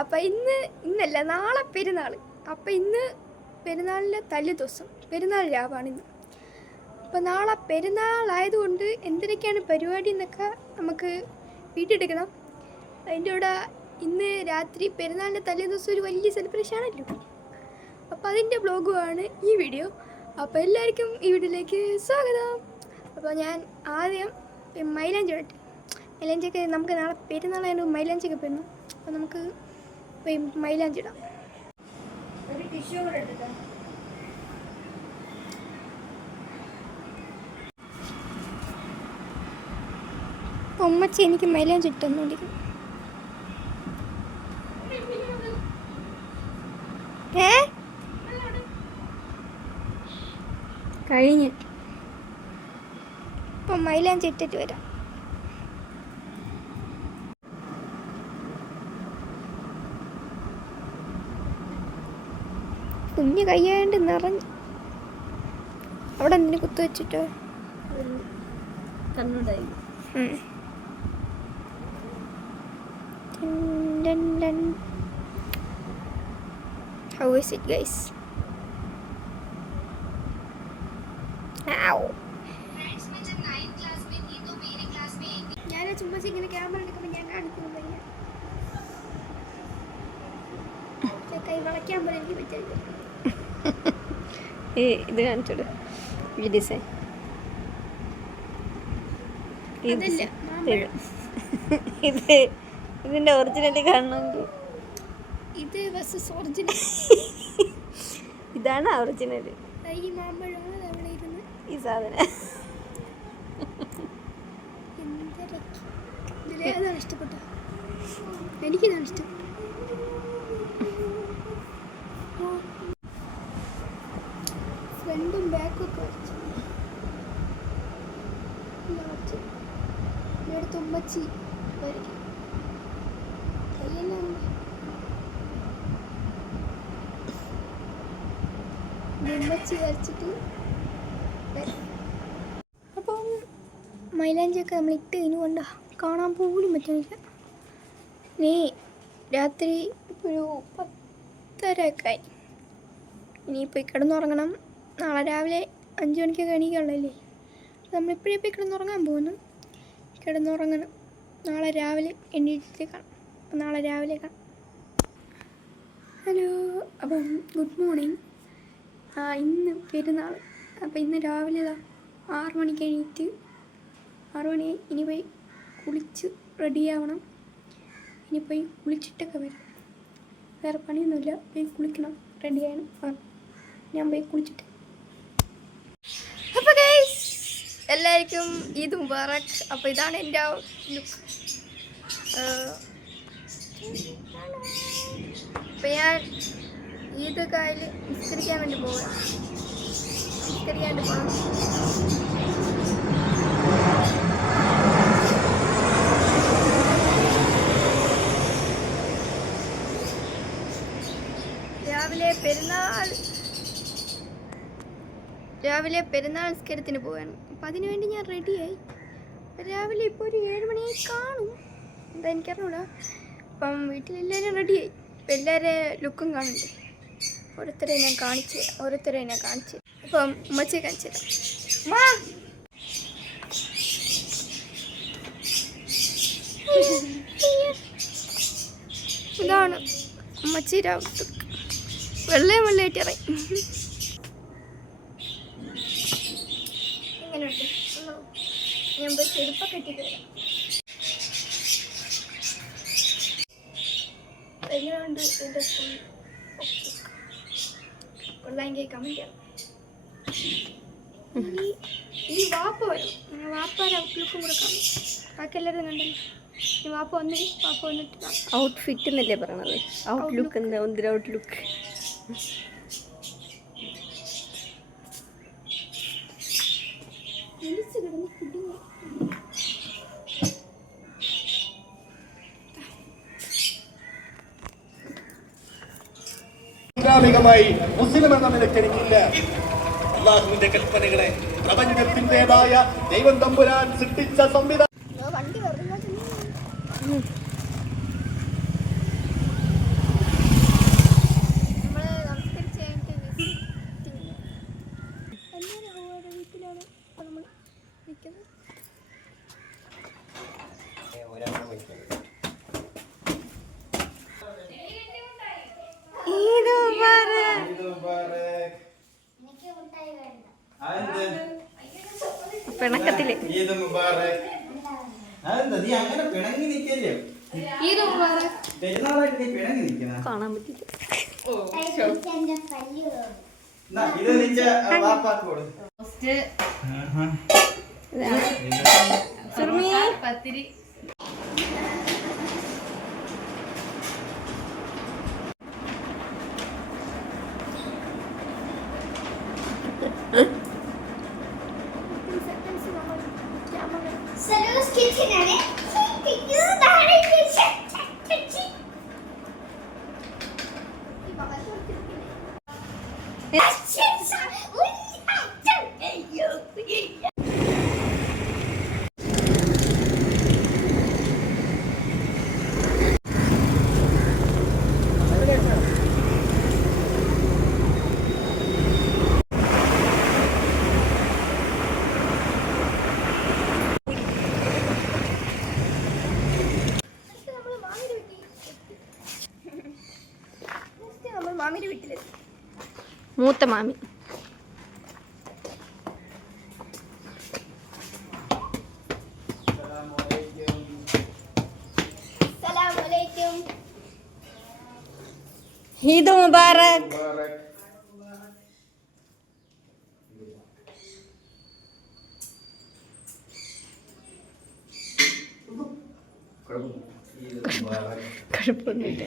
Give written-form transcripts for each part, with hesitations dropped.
അപ്പം ഇന്നല്ല നാളെ പെരുന്നാൾ. അപ്പം ഇന്ന് പെരുന്നാളിൻ്റെ തലേ ദിവസം, പെരുന്നാൾ രാവാണ് ഇന്ന്. അപ്പം നാളെ പെരുന്നാളായതുകൊണ്ട് എന്തിനൊക്കെയാണ് പരിപാടി എന്നൊക്കെ നമുക്ക് വീഡിയോ എടുക്കണം. അതിൻ്റെ കൂടെ ഇന്ന് രാത്രി പെരുന്നാളിൻ്റെ തലേ ദിവസം ഒരു വലിയ സെലിബ്രേഷൻ ആണല്ലോ. അപ്പോൾ അതിൻ്റെ വ്ളോഗുമാണ് ഈ വീഡിയോ. അപ്പോൾ എല്ലാവർക്കും ഈ വീഡിയോയിലേക്ക് സ്വാഗതം. അപ്പോൾ ഞാൻ ആദ്യം മൈലാഞ്ചി ഇടട്ടെ. മൈലാഞ്ചിയൊക്കെ നമുക്ക് നാളെ പെരുന്നാളായതുകൊണ്ട് മൈലാഞ്ചിയൊക്കെ പെരുന്നു. അപ്പോൾ നമുക്ക് മൈലാഞ്ചി ഇടാം. ഒരു ടിഷ്യൂ കൂടെ എടുത്തിട്ട് അപ്പോൾ ഉമ്മച്ചി എനിക്ക് മൈലാഞ്ചി ഇട്ടെന്നുകൊണ്ടിരിക്കും. കഴിഞ്ഞ് ഇപ്പം മൈലാഞ്ചി ഇട്ടിട്ട് വരാം. കുഞ്ഞ് കയ്യാണ്ട് നിറഞ്ഞ്. അവിടെ എന്തിനു കുത്തു വെച്ചിട്ടോ? കണ്ണുണ്ടായി. How is it, guys? Ow. ഞാൻ ചുമ്മാ ഇങ്ങനെ ക്യാമറ എടുക്കുമ്പോൾ ഞാൻ കാണിക്കുന്നു. കൈ വളയ്ക്കാൻ പോലെ എനിക്ക് പറ്റില്ല. ഇത് കാണിച്ചോട് ഈ ഡിസൈൻ. ഇതിന്റെ ഒറിജിനൽ കാണണമെങ്കിൽ ഇത് versus ഒറിജിനൽ. ഇതാണ് ഒറിജിനൽ. ഈ മാമ്പഴമാണ് അവിടെ ഇരുന്ന് ഈ സാധനം. ഇതിലേതാണ് ഇഷ്ടപ്പെട്ടു? എനിക്കിതാണ് ഇഷ്ടപ്പെട്ടു. ഫ്രണ്ടും ബാക്കും ഒക്കെ വരച്ചു. ഇവിടുത്തെ ഉമ്മച്ചി വരയ്ക്കും. ഉമ്മച്ചി വരച്ചിട്ട് അപ്പം മൈലാഞ്ചിയൊക്കെ നമ്മൾ ഇട്ട് കഴിഞ്ഞുകൊണ്ട് കാണാൻ പോലും പറ്റുന്നില്ല. ഇനി രാത്രി ഒരു 10:30 ഒക്കെ ആയി. ഇനിയിപ്പോൾ കിടന്നുറങ്ങണം. നാളെ രാവിലെ 5 മണിക്കൊക്കെ എണീക്കാനുള്ളതല്ലേ. നമ്മളിപ്പോഴേ പോയി കിടന്നുറങ്ങാൻ പോകുന്നു. കിടന്നുറങ്ങണം. നാളെ രാവിലെ എണീറ്റിട്ട് കാണാം. അപ്പം നാളെ രാവിലെ കാണാം. ഹലോ, അപ്പം ഗുഡ് മോർണിംഗ്. ഇന്ന് പെരുന്നാൾ. അപ്പം ഇന്ന് രാവിലെ 6 മണിക്ക് എണീറ്റ് 6 മണിയായി. ഇനി പോയി കുളിച്ച് റെഡിയാവണം. ഇനി പോയി കുളിച്ചിട്ടൊക്കെ വരും. വേറെ പണിയൊന്നുമില്ല. പോയി കുളിക്കണം, റെഡിയാകണം. ഞാൻ പോയി കുളിച്ചിട്ട്. അപ്പോൾ ഗൈസ് എല്ലാവർക്കും ഈദ് മുബാറക്. അപ്പോൾ ഇതാണ് എൻ്റെ ലുക്ക്. അപ്പോൾ ഞാൻ ഈദൊക്കെ അതിൽ നിസ്കരിക്കാൻ വേണ്ടി പോകാം. നിസ്കരിക്കാണ്ട് പോകണം. രാവിലെ പെരുന്നാൾ നിസ്കാരത്തിന് പോവുകയാണ്. അപ്പം അതിനു വേണ്ടി ഞാൻ റെഡിയായി. രാവിലെ ഇപ്പോൾ ഒരു 7 മണിയായി കാണും. എന്താ എനിക്കറിഞ്ഞൂടാ. അപ്പം വീട്ടിലെല്ലാവരും റെഡിയായി. അപ്പം എല്ലാവരുടെ ലുക്കും കാണണ്ടേ. ഓരോരുത്തരെ ഞാൻ കാണിച്ചു. അപ്പം ഉമ്മച്ചിയെ കാണിച്ചു തരാം. ഇതാണ് ഉമ്മച്ചി രാവിലെ വെള്ളയായിട്ട് ഇറങ്ങി. എങ്ങനെയുണ്ട്? ഞാൻ പോയി ചെരുപ്പൊക്കെ ഇട്ടിട്ട് വരാം. എങ്ങനെയുണ്ട് എൻ്റെ ഫുൾ ഉള്ളെങ്കിൽ കമൻറ്റ് ചെയ്യാം. ഈ വാപ്പ വരും. വാപ്പാരെ ഔട്ട്ലുക്കും കൂടെ കാണും. ബാക്കി എല്ലാവരും കണ്ടല്ലോ. ഈ വാപ്പ വന്നിട്ട് ഔട്ട്ഫിറ്റ് എന്നല്ലേ പറയണത്? ഔട്ട്ലുക്ക് എന്താ? ഒന്നിന് ഔട്ട്ലുക്ക്. ഇസ്ലാമികമായി മുസ്ലിം എന്ന നിലയ്ക്ക് എനിക്കില്ല. അള്ളാഹുവിന്റെ കൽപ്പനകളെ പ്രപഞ്ചത്തിൻ്റെതായ ദൈവം തമ്പുരാൻ സൃഷ്ടിച്ച സംവിധാനം പിണക്കത്തില് നീ അങ്ങനെ പിണങ്ങി നിക്കല്ലേ പെരുന്നാളായിട്ട് നീ പിണങ്ങി നിക്കുന്ന കാണാൻ പറ്റില്ല. ഇത് നിന്റെ വാപ്പാക്ക് കൊടു. സുറുമി പത്തിരി സലൂസ് കിച്ചനാണ്. മാമിയുടെ വീട്ടിലെത്തി. മൂത്ത മാമി. സലാമലൈക്കും. ഈദ് മുബാറക്. കുഴപ്പമൊന്നുമില്ല.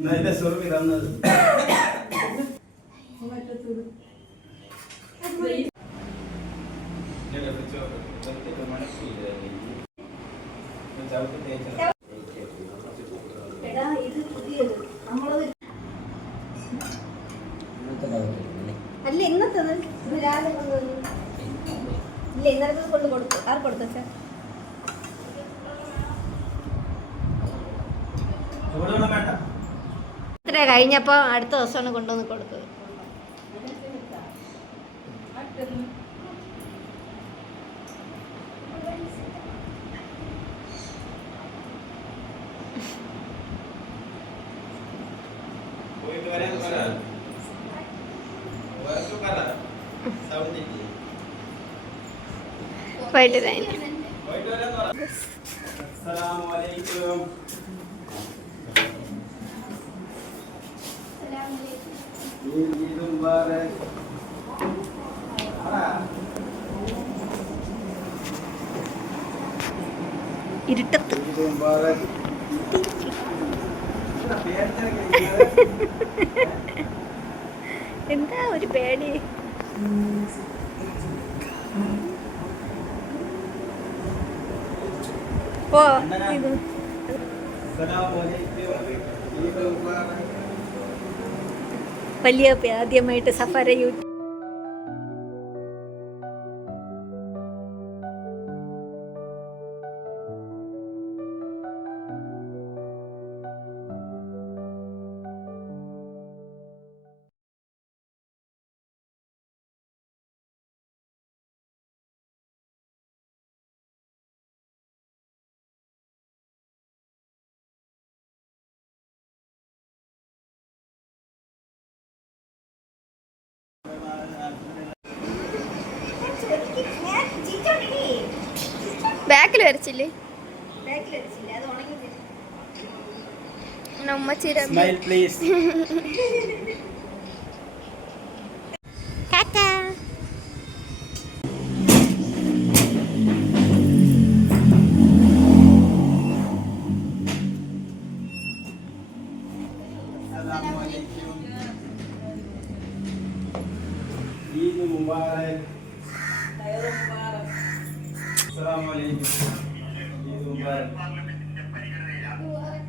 ഇന്നത്തെ സുറുമി തന്നത് അല്ല ഇന്നത്തത് ഇത് രാവിലെ കൊണ്ടുവന്നു. ഇല്ല ഇന്നലത്തെ കൊണ്ട് കൊടുത്തു. ആർ കൊടുത്തു സാർ? വേണ്ട. ഇത്ര കഴിഞ്ഞപ്പോ അടുത്ത ദിവസമാണ് കൊണ്ടുവന്ന് കൊടുത്തത്. പോയിട്ട് വരാൻ പറ. വർക്ക് പറ. സൗണ്ട് ഇല്ലേ? പോയിട്ട് കഴിഞ്ഞു. പോയിട്ട് വരാൻ പറ. അസ്സലാമു അലൈക്കും. ഈദ് മുബാറക്. ഇരുട്ടത്ത് ഈദ് മുബാറക്. എന്താ ഒരു പേടി? ഓ ഇത് അസ്സലാമു അലൈക്കും. ഈദ് മുബാറക്. വലിയ ആദ്യമായിട്ട് സഫാര യൂട്യൂബ് ബാക്കിൽ വരച്ചില്ലേ? ഉമ്മച്ചിര Smile please. Assalamu alaikum. Eid Mubarak. Assalamu alaikum. Eid Mubarak. Mubarak.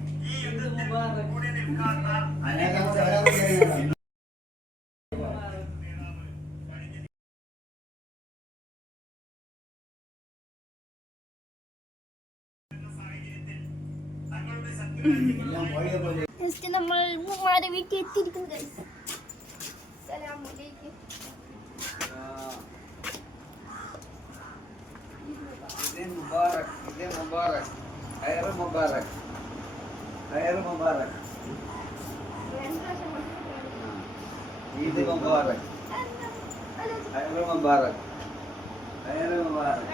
എല്ലാം വഴിയെ പോലെ നെക്സ്റ്റ് നമ്മൾ ഉമ്മമാരെ വീട്ടിൽ എത്തിയിരിക്കുന്നു guys. അസ്സലാമു അലൈക്കും. Idin Mubarak, Idin Mubarak, Khair Mubarak, Khair Mubarak, Idin Mubarak, Khair Mubarak, Khair Mubarak.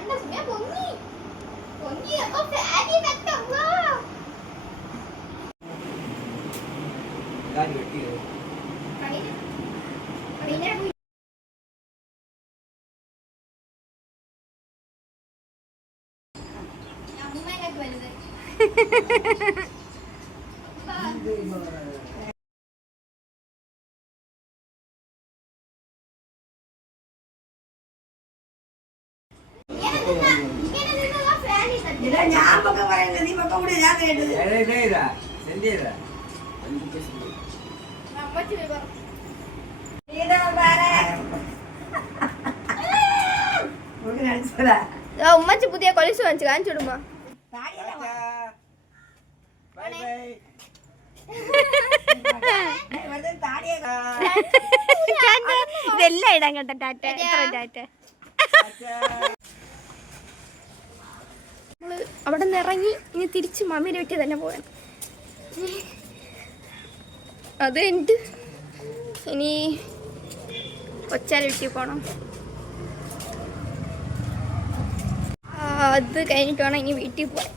Gani vettiro. ഞാൻ പൊക്കെ പറയുന്നത് നീ പൊക്കെ കൂടി ഞാൻ കേട്ടത് Ida, sendiri. ഉമ്മച്ചി പുതിയ കൊലുസ് വാങ്ങിച്ചു കാണിച്ചു വിടുമ്പോ Bye bye. ഇതെല്ലാം ഇടാൻ കേട്ടോ ടാറ്റ ടാറ്റ. നമ്മള് അവിടെ നിന്ന് ഇറങ്ങി ഇനി തിരിച്ച് മമ്മിയുടെ വീട്ടിൽ തന്നെ പോകാൻ. അത് കഴിഞ്ഞിട്ട് ഇനി കൊച്ചാലെ വീട്ടിൽ പോകണം. അത് കഴിഞ്ഞിട്ട് വേണം ഇനി വീട്ടിൽ പോകാൻ.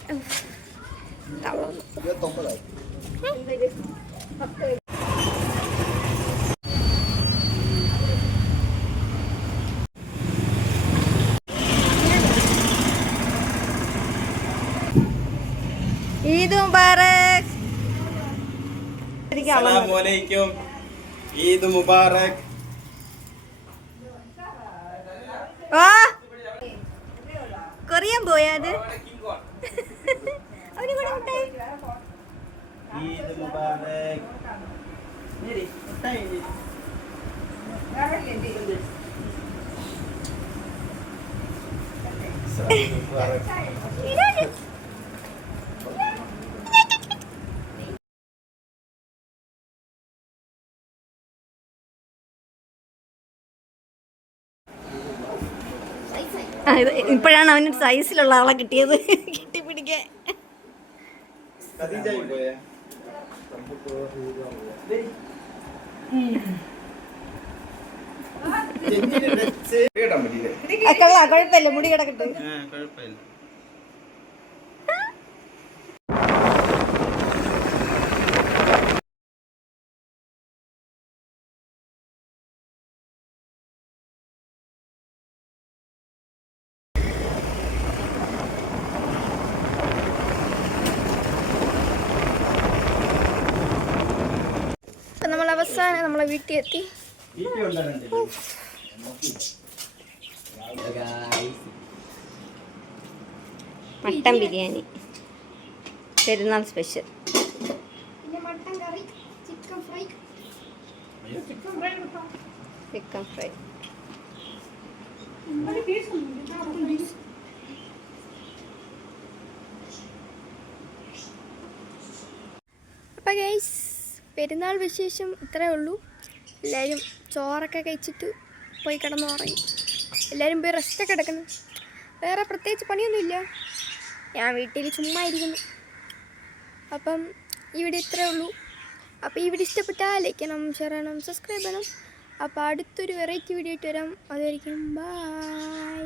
ഈദ് മുബാറക്. അസ്സലാമലൈക്കും. ഈദ് മുബാറക്. കൊറിയൻ പോയത് ഈദ് മുബാറക്. ഇപ്പോഴാണ് അവന് സൈസിലുള്ള ആളെ കിട്ടിയത് കെട്ടിപ്പിടിക്കാൻ. കുഴപ്പമില്ല, മുടി കിടക്കട്ടെ. കുഴപ്പമില്ല. അപ്പം നമ്മൾ അവസാനം നമ്മളെ വീട്ടിൽ എത്തി. മട്ടൻ ബിരിയാണി പെരുന്നാൾ സ്പെഷ്യൽ. പിന്നെ മട്ടൻ കറി, ചിക്കൻ ഫ്രൈ. Chicken fry. അപ്പം ഗൈസ്, പെരുന്നാൾ വിശേഷം ഇത്രയേ ഉള്ളൂ. എല്ലാവരും ചോറൊക്കെ കഴിച്ചിട്ട് പോയി കിടന്നുറങ്ങി. എല്ലാവരും പോയി റെസ്റ്റൊക്കെ എടുക്കുന്നു. വേറെ പ്രത്യേകിച്ച് പണിയൊന്നുമില്ല. ഞാൻ വീട്ടിൽ ചുമ്മാ ഇരിക്കുന്നു. അപ്പം ഈ വീഡിയോ ഇത്രയേ ഉള്ളൂ. അപ്പോൾ ഈ വീഡിയോ ഇഷ്ടപ്പെട്ടാൽ ലൈക്ക് ചെയ്യണം, ഷെയർ ചെയ്യണം, സബ്സ്ക്രൈബ് ചെയ്യണം. അപ്പോൾ അടുത്തൊരു വെറൈറ്റി വീഡിയോ ആയിട്ട് വരാം. അതുവരെയ്ക്കും ബൈ.